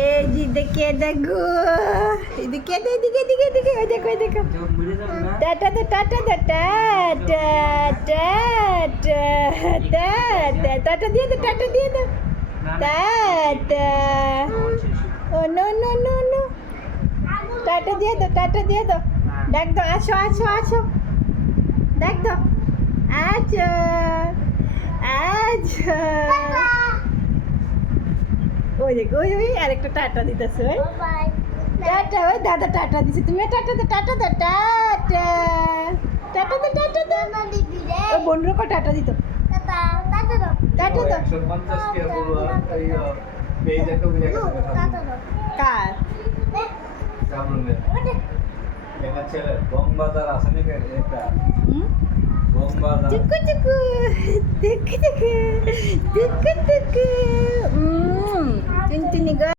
এই যে দেখে দেখো এদিকে এদিকে এদিকে এদিকে ওই দেখো ওই দেখো টাটা দে টাটা দে টাটা টাটা টাটা টাটা দিয়ে দে টাটা দিয়ে দে টাটা ও নো নো নো নো টাটা দিয়ে দাও ডাক দাও আসো আসো আসো ডাক দাও আচ্ছা আচ্ছা ওই দেখো ওই ওই আরেকটা টাটা দিতেছে ওই টাটা ওই দাদা টাটা দিছে তুমি টাটা দে টাটা দে টাটা টাটা দে টাটা দে ওই বন্ধুকে টাটা দিত টাটা দাও কার চিকু চিকু দেখে দেখে দেখে দেখে